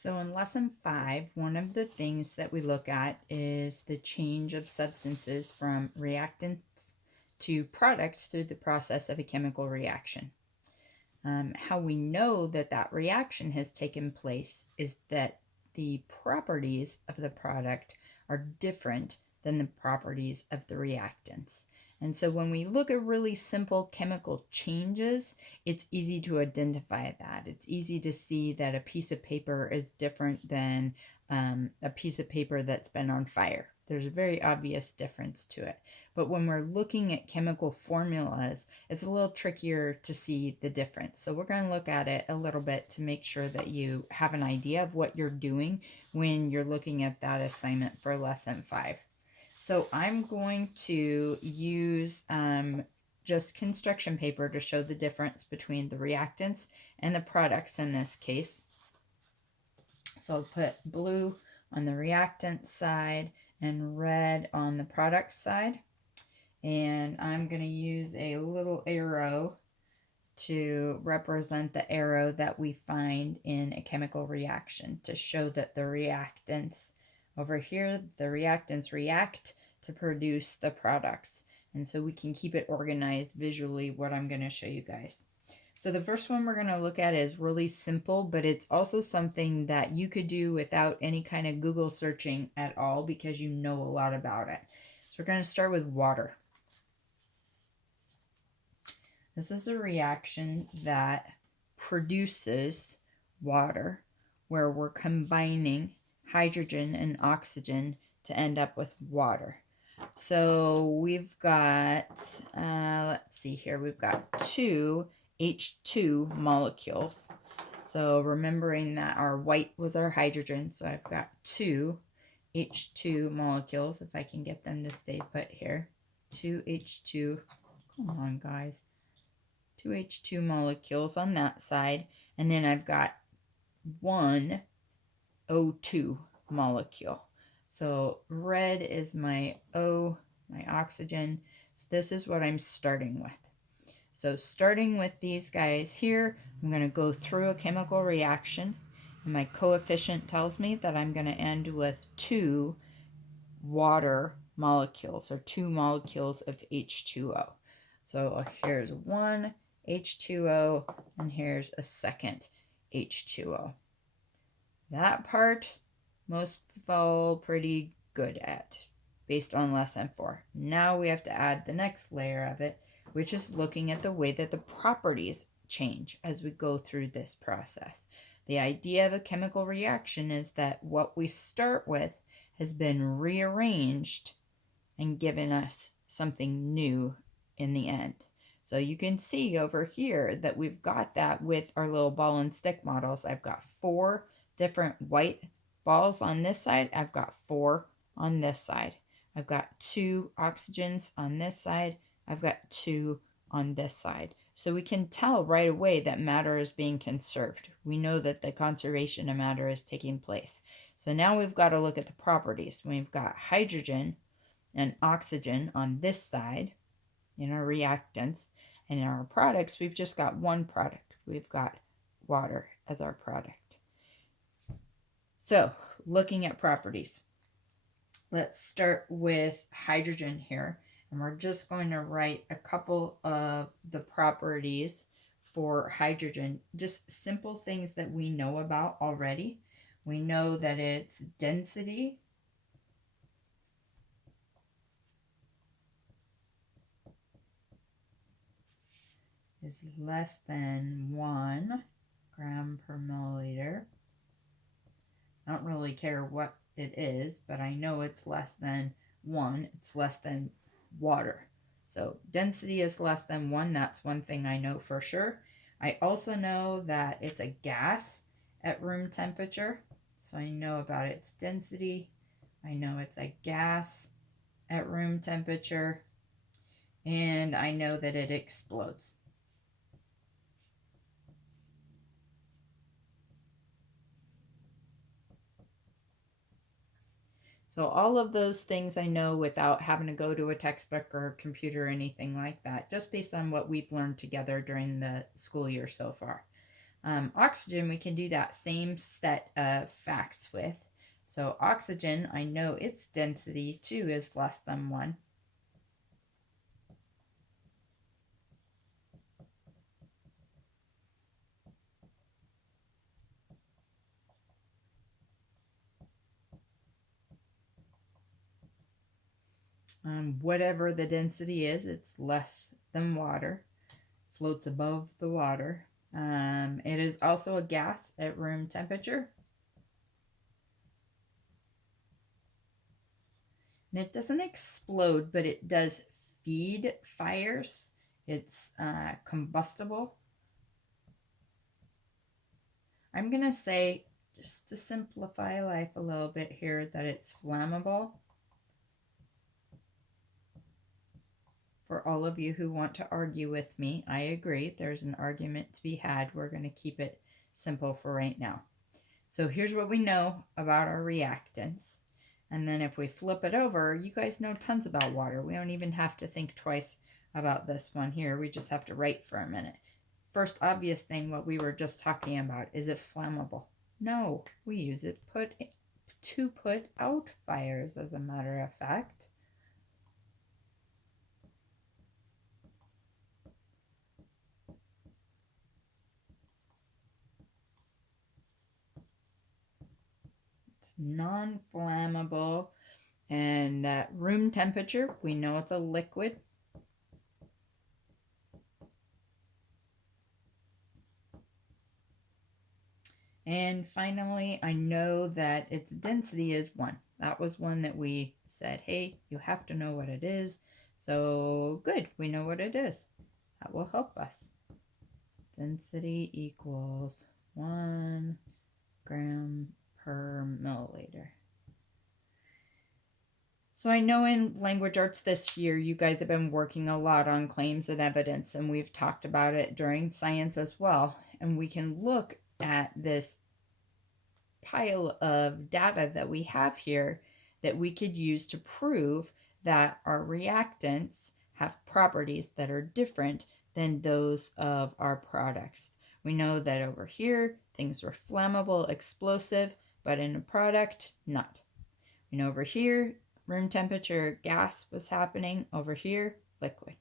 So in lesson 5, one of the things that we look at is the change of substances from reactants to products through the process of a chemical reaction. How we know that that reaction has taken place is that the properties of the product are different than the properties of the reactants. And so when we look at really simple chemical changes, it's easy to identify that. It's easy to see that a piece of paper is different than a piece of paper that's been on fire. There's a very obvious difference to it. But when we're looking at chemical formulas, it's a little trickier to see the difference. So we're going to look at it a little bit to make sure that you have an idea of what you're doing when you're looking at that assignment for lesson 5. So I'm going to use just construction paper to show the difference between the reactants and the products in this case. So I'll put blue on the reactant side and red on the product side. And I'm going to use a little arrow to represent the arrow that we find in a chemical reaction to show that the reactants over here, the reactants react to produce the products. And so we can keep it organized visually what I'm going to show you guys. So the first one we're going to look at is really simple, but it's also something that you could do without any kind of Google searching at all because you know a lot about it. So we're going to start with water. This is a reaction that produces water where we're combining hydrogen and oxygen to end up with water. So we've got, let's see here, we've got 2 H2 molecules. So remembering that our white was our hydrogen, so I've got 2 H2 molecules, if I can get them to stay put here. 2 H2, come on guys. 2 H2 molecules on that side, and then I've got 1 O2 molecule. So red is my O, my oxygen. So this is what I'm starting with. So starting with these guys here, I'm going to go through a chemical reaction, and my coefficient tells me that I'm going to end with 2 water molecules, or 2 molecules of H2O. So here's 1 H2O, and here's a second H2O. That part, most fall pretty good at, based on lesson 4. Now we have to add the next layer of it, which is looking at the way that the properties change as we go through this process. The idea of a chemical reaction is that what we start with has been rearranged and given us something new in the end. So you can see over here that we've got that with our little ball and stick models. I've got 4 different white balls on this side. I've got 4 on this side. I've got 2 oxygens on this side. I've got 2 on this side. So we can tell right away that matter is being conserved. We know that the conservation of matter is taking place. So now we've got to look at the properties. We've got hydrogen and oxygen on this side in our reactants, and in our products, we've just got one product. We've got water as our product. So looking at properties, let's start with hydrogen here, and we're just going to write a couple of the properties for hydrogen, just simple things that we know about already. We know that its density is less than 1 gram per milliliter. I don't really care what it is, but I know it's less than 1. It's less than water. So density is less than 1. That's one thing I know for sure. I also know that it's a gas at room temperature. So I know about its density. I know it's a gas at room temperature. And I know that it explodes. So all of those things I know without having to go to a textbook or a computer or anything like that, just based on what we've learned together during the school year so far. Oxygen, we can do that same set of facts with. So oxygen, I know its density too is less than 1. Whatever the density is, it's less than water, floats above the water. It is also a gas at room temperature. And it doesn't explode, but it does feed fires. It's combustible. I'm going to say, just to simplify life a little bit here, that it's flammable. For all of you who want to argue with me, I agree. There's an argument to be had. We're going to keep it simple for right now. So here's what we know about our reactants. And then if we flip it over, you guys know tons about water. We don't even have to think twice about this one here. We just have to write for a minute. First obvious thing, what we were just talking about, is it flammable? No, we use it to put out fires, as a matter of fact. It's non-flammable, and at room temperature, we know it's a liquid. And finally, I know that its density is 1. That was one that we said, hey, you have to know what it is. So good, we know what it is. That will help us. Density equals 1 gram per milliliter. So I know in language arts this year, you guys have been working a lot on claims and evidence, and we've talked about it during science as well. And we can look at this pile of data that we have here that we could use to prove that our reactants have properties that are different than those of our products. We know that over here, things were flammable, explosive, but in a product, not. We know over here, room temperature gas was happening. Over here, liquid.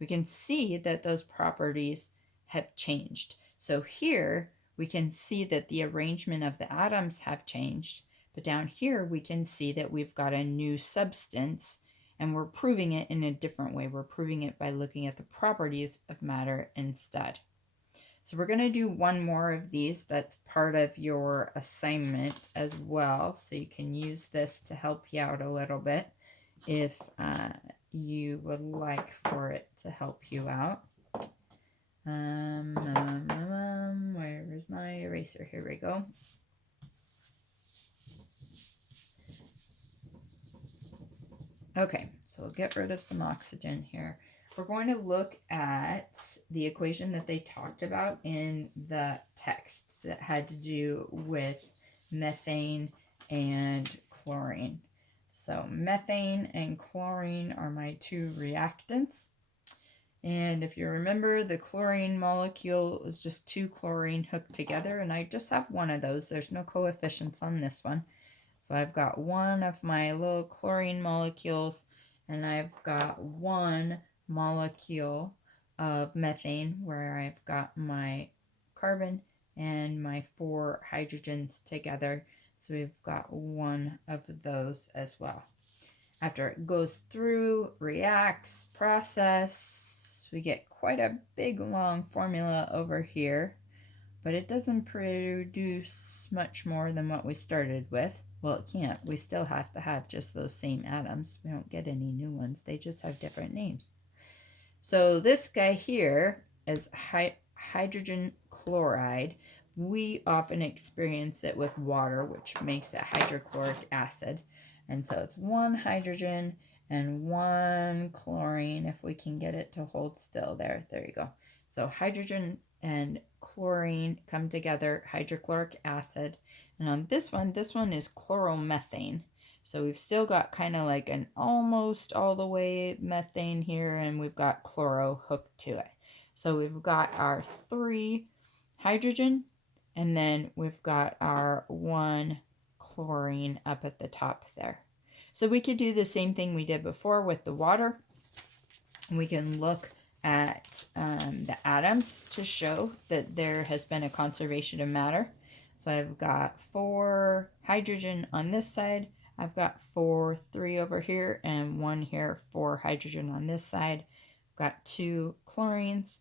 We can see that those properties have changed. So here, we can see that the arrangement of the atoms have changed. But down here, we can see that we've got a new substance, and we're proving it in a different way. We're proving it by looking at the properties of matter instead. So we're going to do one more of these. That's part of your assignment as well. So you can use this to help you out a little bit if you would like for it to help you out. Where is my eraser? Here we go. Okay, so we'll get rid of some oxygen here. We're going to look at the equation that they talked about in the text that had to do with methane and chlorine. So methane and chlorine are my 2 reactants. And if you remember, the chlorine molecule is just 2 chlorine hooked together, and I just have one of those. There's no coefficients on this one. So I've got one of my little chlorine molecules, and I've got 1 molecule of methane where I've got my carbon and my 4 hydrogens together. So we've got 1 of those as well. After it goes through, reacts, process, we get quite a big long formula over here, but it doesn't produce much more than what we started with. Well, it can't. We still have to have just those same atoms. We don't get any new ones. They just have different names. So this guy here is hydrogen chloride. We often experience it with water, which makes it hydrochloric acid. And so it's 1 hydrogen and 1 chlorine, if we can get it to hold still there. There you go. So hydrogen and chlorine come together, hydrochloric acid. And on this one is chloromethane. So we've still got kind of like an almost all the way methane here, and we've got chloro hooked to it. So we've got our 3 hydrogen, and then we've got our 1 chlorine up at the top there. So we could do the same thing we did before with the water. We can look at the atoms to show that there has been a conservation of matter. So I've got 4 hydrogen on this side. I've got 3 over here, and 1 here, 4 hydrogen on this side. I've got 2 chlorines.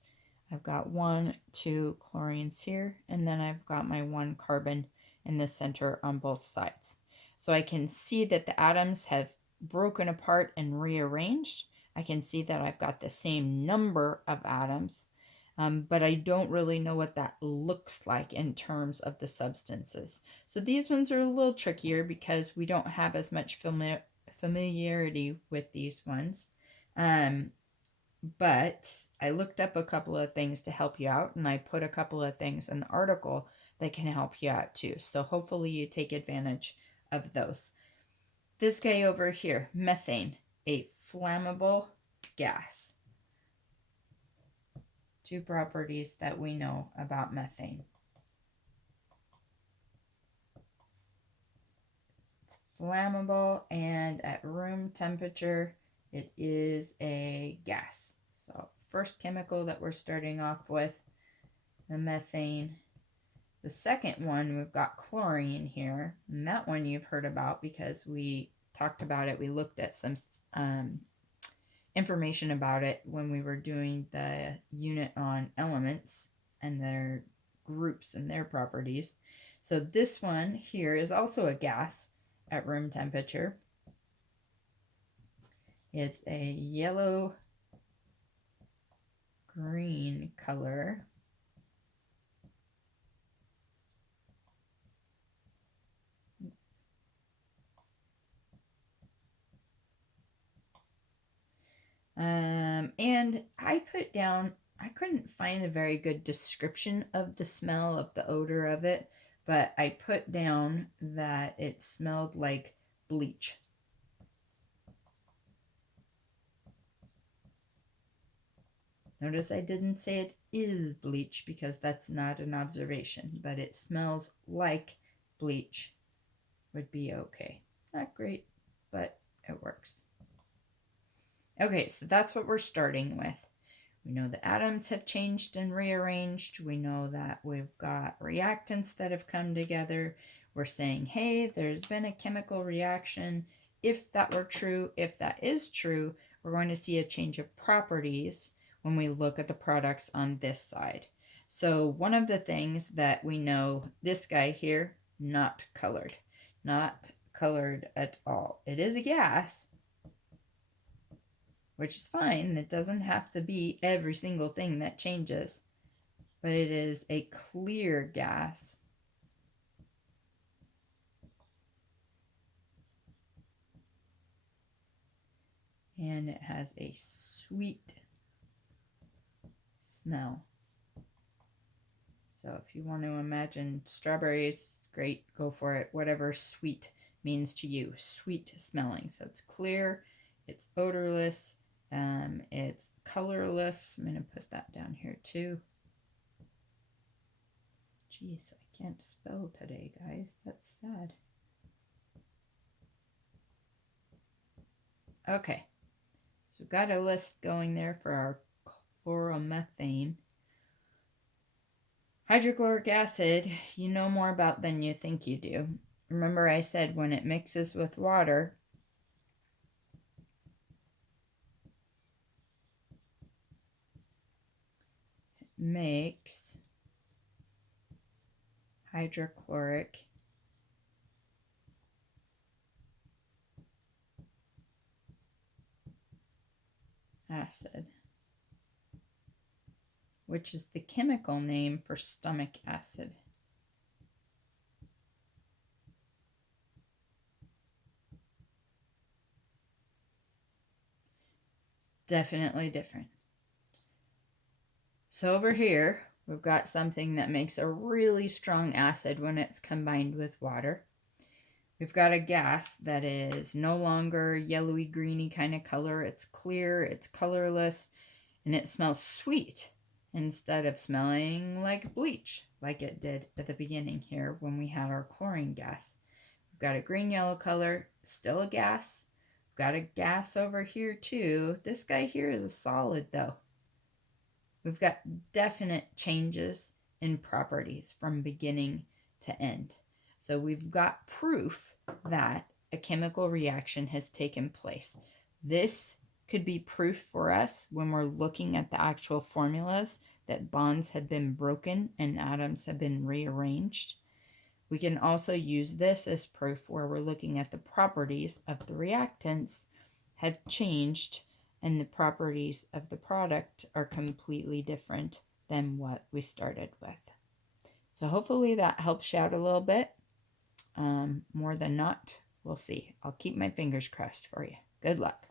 I've got 1, 2 chlorines here, and then I've got my 1 carbon in the center on both sides. So I can see that the atoms have broken apart and rearranged. I can see that I've got the same number of atoms, but I don't really know what that looks like in terms of the substances. So these ones are a little trickier because we don't have as much familiarity with these ones. But I looked up a couple of things to help you out, and I put a couple of things in the article that can help you out too. So hopefully you take advantage of those. This guy over here, methane, a flammable gas. 2 properties that we know about methane. It's flammable, and at room temperature, it is a gas. So first chemical that we're starting off with, the methane. The second one, we've got chlorine here, and that one you've heard about because we talked about it. We looked at some information about it when we were doing the unit on elements and their groups and their properties. So this one here is also a gas at room temperature. It's a yellow-green color. And I put down, I couldn't find a very good description of the smell, of the odor of it, but I put down that it smelled like bleach. Notice I didn't say it is bleach because that's not an observation, but it smells like bleach would be okay. Not great, but it works. Okay, so that's what we're starting with. We know the atoms have changed and rearranged. We know that we've got reactants that have come together. We're saying, hey, there's been a chemical reaction. If that were true, if that is true, we're going to see a change of properties when we look at the products on this side. So one of the things that we know, this guy here, not colored at all. It is a gas, which is fine. It doesn't have to be every single thing that changes, but it is a clear gas. And it has a sweet smell. So if you want to imagine strawberries, great, go for it. Whatever sweet means to you, sweet smelling. So it's clear, it's odorless, it's colorless. I'm going to put that down here too. Jeez, I can't spell today, guys. That's sad. Okay, so we've got a list going there for our chloromethane. Hydrochloric acid, you know more about than you think you do. Remember I said when it mixes with water, it makes hydrochloric acid, which is the chemical name for stomach acid. Definitely different. So over here, we've got something that makes a really strong acid when it's combined with water. We've got a gas that is no longer yellowy, greeny kind of color. It's clear, it's colorless, and it smells sweet. instead of smelling like bleach, like it did at the beginning here when we had our chlorine gas. We've got a green yellow color, still a gas. We've got a gas over here too. This guy here is a solid though. We've got definite changes in properties from beginning to end. So we've got proof that a chemical reaction has taken place. This could be proof for us when we're looking at the actual formulas that bonds have been broken and atoms have been rearranged. We can also use this as proof where we're looking at the properties of the reactants have changed and the properties of the product are completely different than what we started with. So hopefully that helps you out a little bit. More than not, we'll see. I'll keep my fingers crossed for you. Good luck.